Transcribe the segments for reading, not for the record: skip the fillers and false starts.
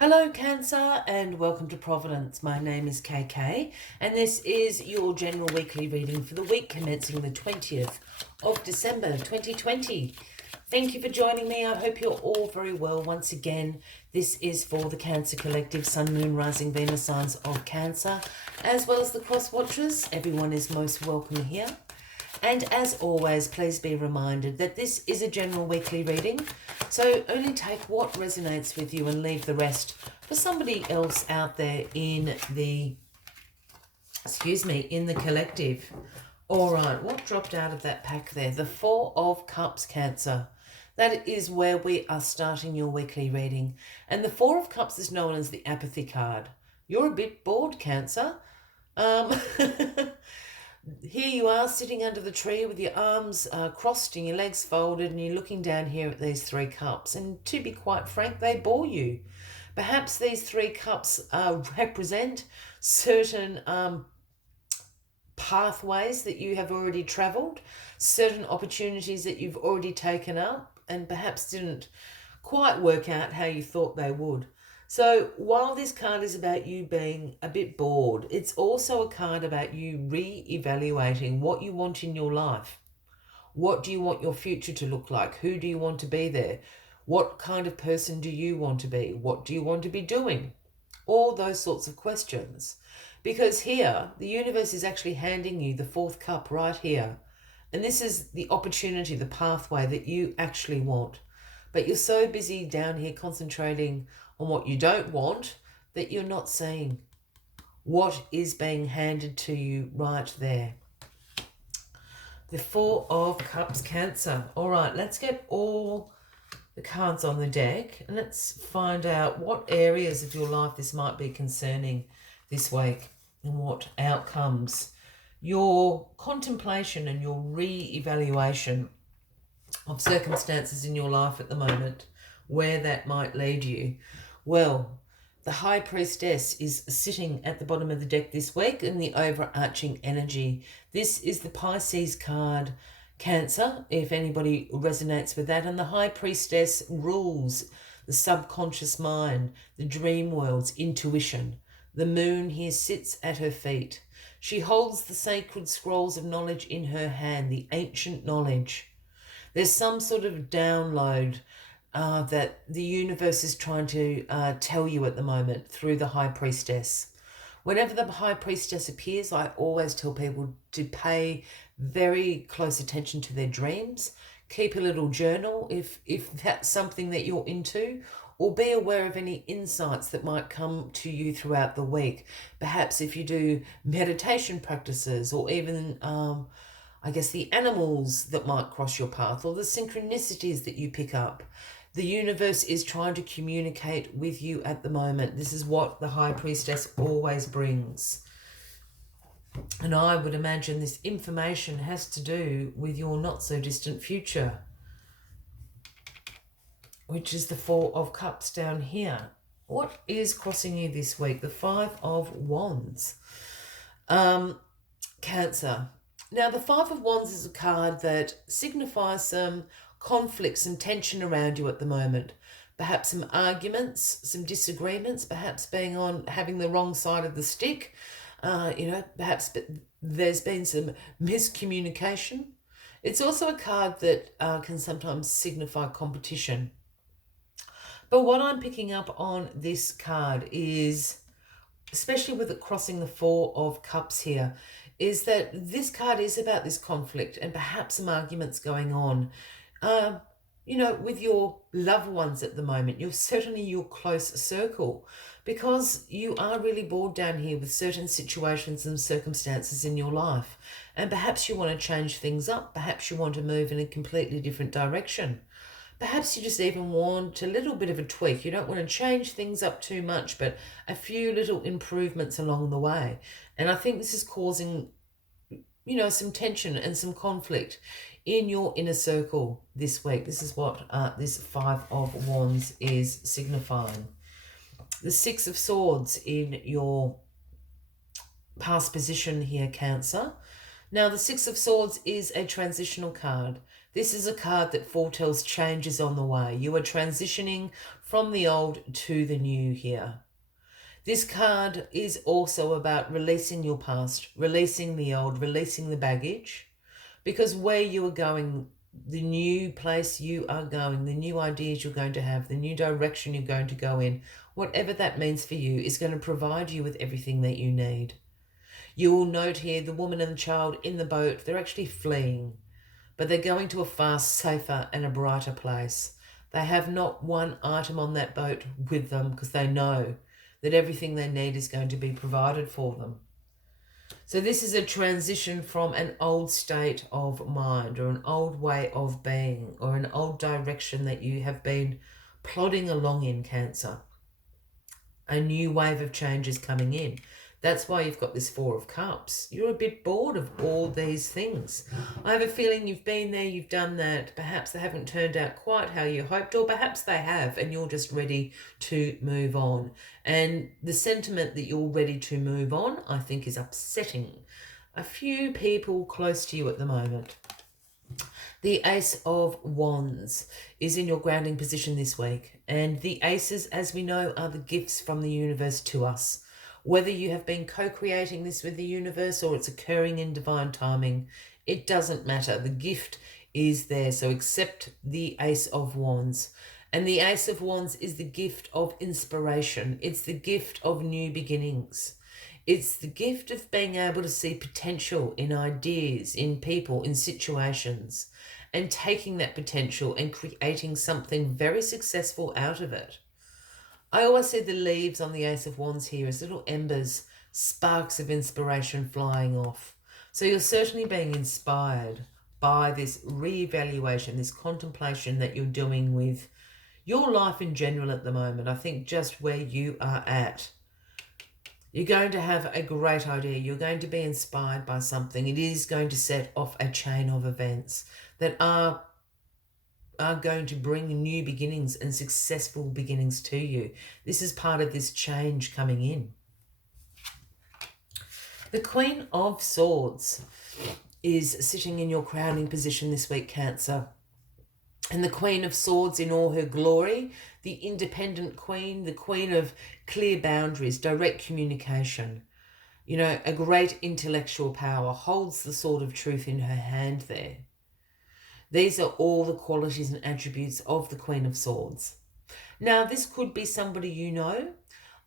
Hello, Cancer, and welcome to Providence. My name is KK, and this is your general weekly reading for the week commencing the 20th of December 2020. Thank you for joining me. I hope you're all very well. Once again, this is for the Cancer Collective, Sun, Moon, Rising, Venus signs of Cancer, as well as the Cross Watchers. Everyone is most welcome here. And as always, please be reminded that this is a general weekly reading, so only take what resonates with you and leave the rest for somebody else out there in the collective. All right, what dropped out of that pack there? The Four of Cups, Cancer. That is where we are starting your weekly reading. And the Four of Cups is known as the apathy card. You're a bit bored, Cancer. Here you are sitting under the tree with your arms crossed and your legs folded, and you're looking down here at these three cups. And to be quite frank, they bore you. Perhaps these three cups represent certain pathways that you have already travelled, certain opportunities that you've already taken up, and perhaps didn't quite work out how you thought they would. So while this card is about you being a bit bored, it's also a card about you re-evaluating what you want in your life. What do you want your future to look like? Who do you want to be there? What kind of person do you want to be? What do you want to be doing? All those sorts of questions. Because here, the universe is actually handing you the fourth cup right here. And this is the opportunity, the pathway that you actually want. But you're so busy down here concentrating on what you don't want that you're not seeing what is being handed to you right there. The Four of Cups, Cancer. All right, let's get all the cards on the deck and let's find out what areas of your life this might be concerning this week and what outcomes. Your contemplation and your re-evaluation of circumstances in your life at the moment, where that might lead you. Well, the High Priestess is sitting at the bottom of the deck this week in the overarching energy. This is the Pisces card, Cancer, if anybody resonates with that. And the High Priestess rules the subconscious mind, the dream worlds, intuition. The moon here sits at her feet. She holds the sacred scrolls of knowledge in her hand, the ancient knowledge. There's some sort of download that the universe is trying to tell you at the moment through the High Priestess. Whenever the High Priestess appears, I always tell people to pay very close attention to their dreams. Keep a little journal if that's something that you're into, or be aware of any insights that might come to you throughout the week. Perhaps if you do meditation practices, or even the animals that might cross your path, or the synchronicities that you pick up. The universe is trying to communicate with you at the moment. This is what the High Priestess always brings. And I would imagine this information has to do with your not so distant future, which is the Four of Cups down here. What is crossing you this week? The Five of Wands. Cancer. Now, the Five of Wands is a card that signifies some conflicts and tension around you at the moment. Perhaps some arguments, some disagreements, perhaps having the wrong side of the stick. Perhaps there's been some miscommunication. It's also a card that can sometimes signify competition. But what I'm picking up on this card is, especially with it crossing the Four of Cups here, is that this card is about this conflict and perhaps some arguments going on. With your loved ones at the moment, you're certainly your close circle, because you are really bored down here with certain situations and circumstances in your life. And perhaps you want to change things up. Perhaps you want to move in a completely different direction. Perhaps you just even want a little bit of a tweak. You don't want to change things up too much, but a few little improvements along the way. And I think this is causing, some tension and some conflict in your inner circle this week. This is what this Five of Wands is signifying. The Six of Swords in your past position here, Cancer. Now, the Six of Swords is a transitional card. This is a card that foretells changes on the way. You are transitioning from the old to the new here. This card is also about releasing your past, releasing the old, releasing the baggage, because where you are going, the new place you are going, the new ideas you're going to have, the new direction you're going to go in, whatever that means for you, is going to provide you with everything that you need. You will note here the woman and the child in the boat, they're actually fleeing, but they're going to a far safer and a brighter place. They have not one item on that boat with them because they know that everything they need is going to be provided for them. So this is a transition from an old state of mind or an old way of being or an old direction that you have been plodding along in, Cancer. A new wave of change is coming in. That's why you've got this Four of Cups. You're a bit bored of all these things. I have a feeling you've been there, you've done that. Perhaps they haven't turned out quite how you hoped, or perhaps they have and you're just ready to move on. And the sentiment that you're ready to move on, I think, is upsetting a few people close to you at the moment. The Ace of Wands is in your grounding position this week. And the aces, as we know, are the gifts from the universe to us. Whether you have been co-creating this with the universe or it's occurring in divine timing, it doesn't matter. The gift is there. So accept the Ace of Wands. And the Ace of Wands is the gift of inspiration. It's the gift of new beginnings. It's the gift of being able to see potential in ideas, in people, in situations, and taking that potential and creating something very successful out of it. I always see the leaves on the Ace of Wands here as little embers, sparks of inspiration flying off. So you're certainly being inspired by this re-evaluation, this contemplation that you're doing with your life in general at the moment. I think just where you are at. You're going to have a great idea. You're going to be inspired by something. It is going to set off a chain of events that are going to bring new beginnings and successful beginnings to you. This is part of this change coming in. The Queen of Swords is sitting in your crowning position this week, Cancer. And the Queen of Swords in all her glory, the independent queen, the queen of clear boundaries, direct communication, you know, a great intellectual power, holds the sword of truth in her hand there. These are all the qualities and attributes of the Queen of Swords. Now, this could be somebody you know,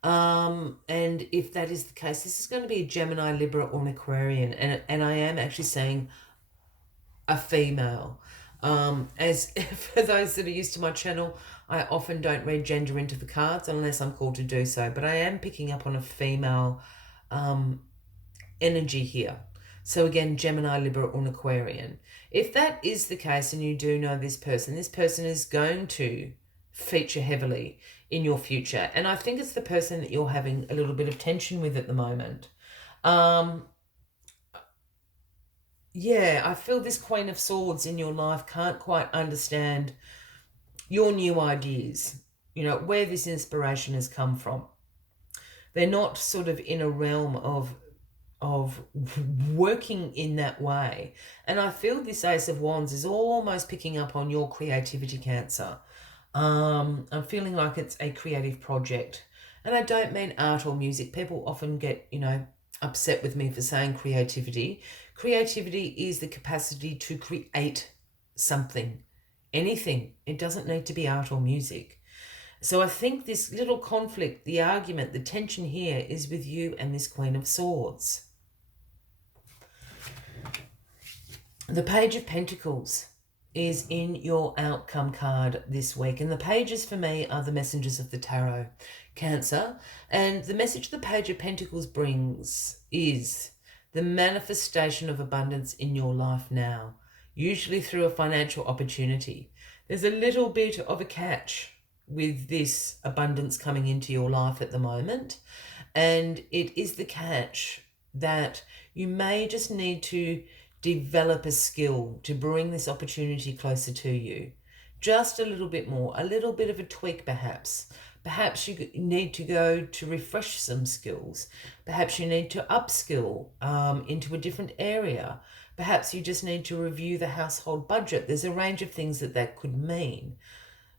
and if that is the case, this is going to be a Gemini, Libra, or an Aquarian, and I am actually saying a female. As for those that are used to my channel, I often don't read gender into the cards unless I'm called to do so, but I am picking up on a female energy here. So again, Gemini, Libra, or an Aquarian. If that is the case and you do know this person is going to feature heavily in your future. And I think it's the person that you're having a little bit of tension with at the moment. Yeah, I feel this Queen of Swords in your life can't quite understand your new ideas, you know, where this inspiration has come from. They're not sort of in a realm of working in that way. And I feel this Ace of Wands is almost picking up on your creativity, Cancer. I'm feeling like it's a creative project. And I don't mean art or music. People often get, you know, upset with me for saying creativity. Creativity is the capacity to create something, anything. It doesn't need to be art or music. So I think this little conflict, the argument, the tension here is with you and this Queen of Swords. The Page of Pentacles is in your outcome card this week. And the pages for me are the messengers of the tarot, Cancer. And the message the Page of Pentacles brings is the manifestation of abundance in your life now, usually through a financial opportunity. There's a little bit of a catch with this abundance coming into your life at the moment. And it is the catch that you may just need to develop a skill to bring this opportunity closer to you. Just a little bit more, a little bit of a tweak perhaps. Perhaps you need to go to refresh some skills. Perhaps you need to upskill into a different area. Perhaps you just need to review the household budget. There's a range of things that could mean.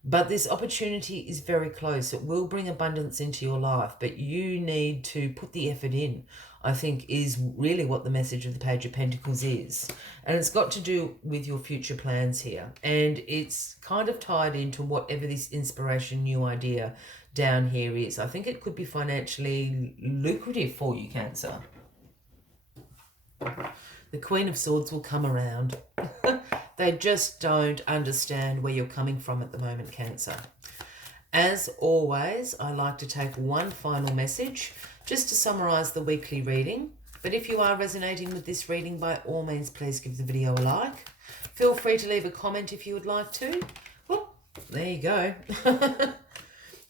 But this opportunity is very close. It will bring abundance into your life, but you need to put the effort in, I think, is really what the message of the Page of Pentacles is. And it's got to do with your future plans here. And it's kind of tied into whatever this inspiration, new idea down here is. I think it could be financially lucrative for you, Cancer. The Queen of Swords will come around. They just don't understand where you're coming from at the moment, Cancer. As always, I like to take one final message just to summarise the weekly reading. But if you are resonating with this reading, by all means, please give the video a like. Feel free to leave a comment if you would like to. Well, there you go.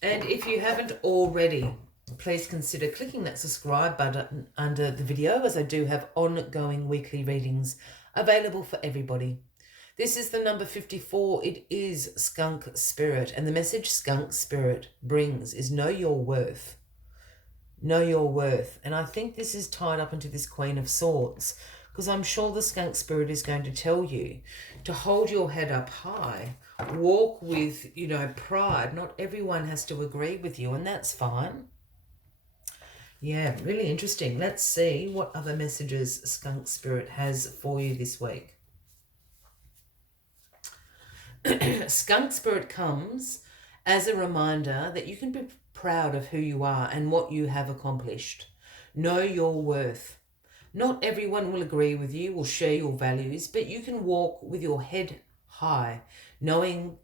And if you haven't already, please consider clicking that subscribe button under the video, as I do have ongoing weekly readings available for everybody. This is the number 54. It is Skunk Spirit. And the message Skunk Spirit brings is know your worth. Know your worth. And I think this is tied up into this Queen of Swords, because I'm sure the Skunk Spirit is going to tell you to hold your head up high. Walk with, pride. Not everyone has to agree with you, and that's fine. Yeah, really interesting. Let's see what other messages Skunk Spirit has for you this week. Skunk Spirit comes as a reminder that you can be proud of who you are and what you have accomplished. Know your worth. Not everyone will agree with you, will share your values, but you can walk with your head high, knowing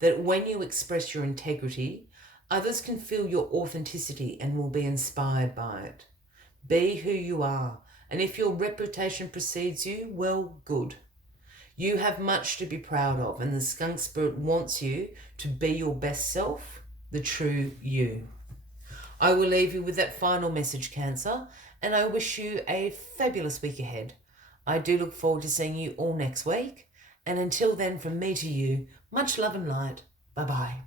that when you express your integrity, others can feel your authenticity and will be inspired by it. Be who you are, and if your reputation precedes you, well, good. You have much to be proud of, and the Skunk Spirit wants you to be your best self, the true you. I will leave you with that final message, Cancer, and I wish you a fabulous week ahead. I do look forward to seeing you all next week, and until then, from me to you, much love and light. Bye-bye.